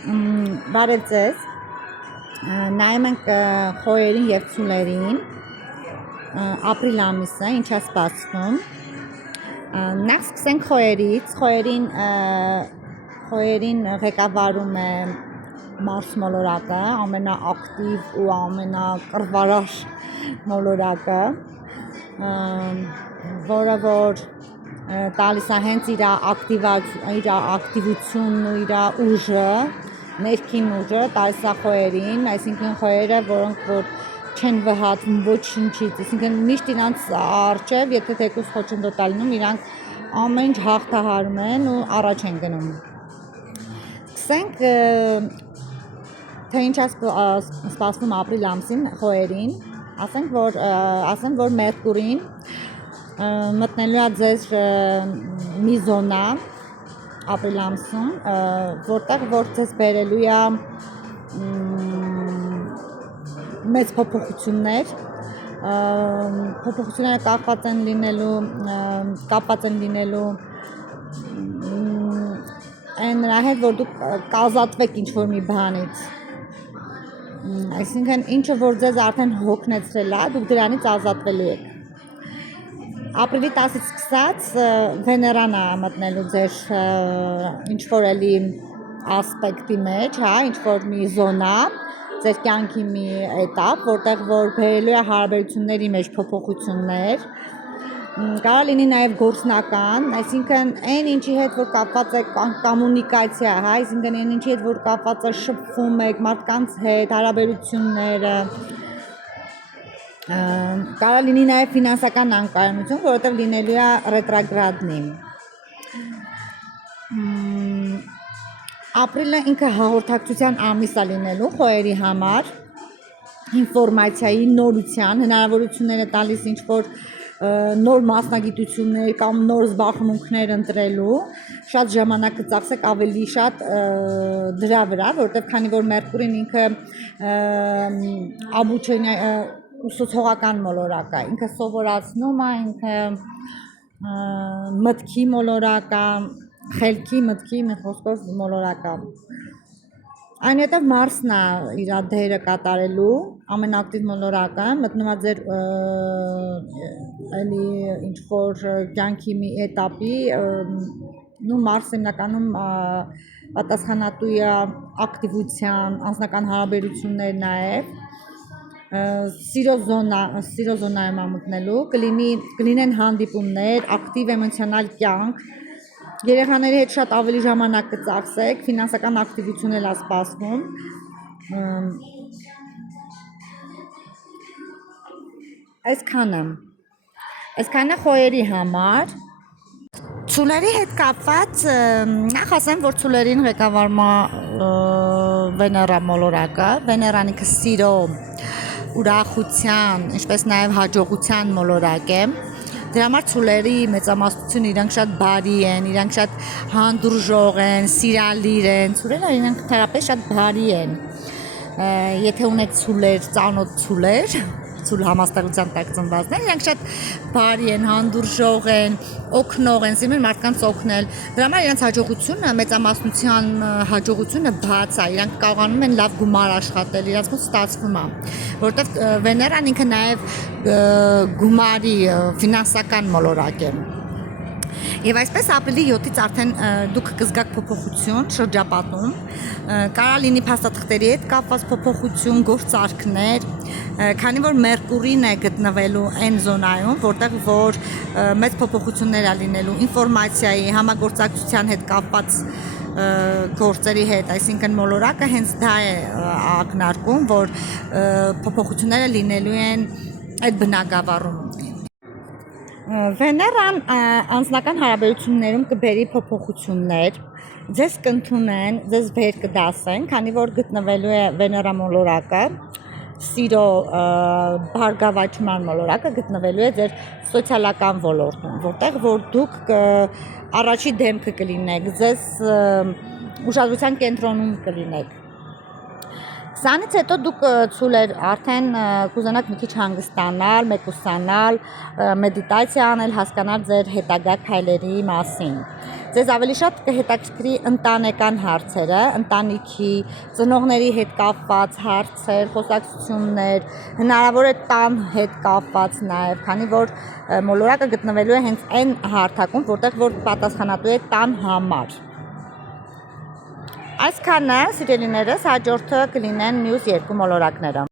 Բարև ձեզ, նայում ենք խոյերին և ցուլերին, ապրիլ ամիսը, ինչ է սպասվում, նախ սկսենք խոյերից, խոյերին ղեկավարում է Մարս մոլորակը, ամենաակտիվ ու ամենակռվարար մոլորակը, որը որ տալիս է հենց իր ակտիվությունն ու իր ուժը, ներքին ուժը տալիս է խոյերին, այսինքն խոյերը, որոնք որ չեն վհատվում ոչինչից, այսինքն միշտ իրանց առջև, եթե թեկուզ խոչընդոտ է լինում, իրանք ամեն ինչ հաղթահարում են ու առաջ են գնում։ Սկսենք, թե ինչ է սպասվում ապրիլ ամսին խոյերին, ասեմ, որ Մերկուրին մտնելու է ձեր մի զոնա ապրիլ ամսում, որտեղ որ ձեզ բերելու է մեծ փոփոխությունները կապված են լինելու այն նրա հետ, որ դուք կազատվեք ինչ-որ մի բանից, այսինքն ինչը որ ձեզ արդեն հոգնեցրել է, դուք դրանից ազատվելու եք։ Ապրիլի 10-ից սկսած Վեներան է մտնելու ձեր ինչ-որ էլի ասպեկտի մեջ, ինչ-որ մի զոնա, ձեր կյանքի մի էտապ, որտեղ որ բերելու է հարաբերությունների մեջ փոփոխություններ, կարող լինի նաև գործնական, այսինքն այն ինչի հետ որ կապված է կոմունիկացիա, այսինքն այն ինչի հետ որ կապված է շփվում եք մարդկանց հետ, հարաբերությունները, կարող լինի նաև ֆինանսական անկայունություն, որովհետև լինելու է ռետրոգրադնի։ Ապրիլը ինքը հաղորդակցության ամիս է լինելու խոյերի համար, ինֆորմացիայի, նորության, հնարավորությունները տալիս ինչ-որ նոր մասնագիտություններ կամ նոր զբաղմունքներ ընտրելու, շատ ժամանակ կծախսեք ավելի շատ դրա վրա, որովհետև քանի որ Մերկուրին ինքը ուսուցողական մոլորակ է, ինքը սովորացնում է, ինքը մտքի մոլորակ է, խելքի, մտքի, մի խոսքով մոլորակ է։ Այնուհետև Մարսն է իր դերը կատարելու, ամենաակտիվ մոլորակը, մտնում է ձեր ինչ-որ կյանքի մի էտապի, Մարսը հիմնականում պատասխանատու է ակտիվության, անձնական հարաբերություններ նաև, սիրո զոնայում է մտնելու, կլինեն հանդիպումներ, ակտիվ էմոցիոնալ կյանք, երեխաների հետ շատ ավելի ժամանակ կծախսեք, ֆինանսական ակտիվություն էլ է սպասվում, այսքանը խոյերի համար։ Ցուլերի հետ կապված, նախ ասեմ, որ ցուլերին ղեկավարում է Վեներա մոլորակը, Վեներան ինքը սիրո, ուրախության, ինչպես նաև հաջողության մոլորակ է։ Դրա համար ցուլերի մեծամասնությունը իրանք շատ բարի են, իրանք շատ հանդուրժող են, սիրալիր են, ցուլերը իրանք թերապես շատ բարի են։ Եթե ունեք ցուլեր, ծանոթ ցուլեր, ցուլ համաստեղության տակ ծնվածներ, իրանք շատ բարի են, հանդուրժող են, օգնող են, սիրում են մարդկանց օգնել։ Դրա համար իրանք հաջողությունը, մեծամասնության հաջողությունը բաց է, իրանք կարողանում են լավ գումար աշխատել, իրանք մոտ ստացվում է, որովհետև Վեներան ինքը նաև գումարի ֆինանսական մոլորակ է։ Եվ այսպես ապրիլի 7-ից արդեն դուք կզգաք փոփոխություն շրջապատում, կարող լինի փաստաթղթերի հետ կապված փոփոխություն, գործարքներ, քանի որ Մերկուրին է գտնվելու այն զոնայում, որտեղ որ մեծ փոփոխություններ է լինելու ինֆորմացիայի, համագործակցության հետ կապված գործերի հետ, այսինքն մոլորակը հենց դա է ակնարկում, որ փոփոխությունները լինելու են այդ բնագավառում։ Վեներան անձնական հարաբերություններում կբերի փոփոխություններ, ձեզ կընդունեն, ձեզ վեր կդասեն, քանի որ գտնվելու է Վեներա մոլորակը, սիրո բարգավաճման մոլորակը գտնվելու է ձեր սոցիալական ոլորտում, որտեղ որ դուք առաջի դեմքը կլինեք, ձեզ ուշադրության կենտրոնում կլինեք։ Սրանից հետո դուք ցուլեր արդեն կուզենաք մի քիչ հանգստանալ, մեկուսանալ, մեդիտացիա անել, հասկանալ ձեր հետագա քայլերի մասին։ ձեզ ավելի շատ կհետաքրքրի ընտանեկան հարցերը, ընտանիքի, ծնողների հետ կապված հարցեր, խոսակցություններ, հնարավոր է տան հետ կապված նաև, քանի որ մոլորակը գտնվելու է հենց այն հարթակում, որտեղ որ պատասխանատու է տան համար։ Այսքանը, սիրելիներս, հաջորդը կլինեն մյուս երկու մոլորակները։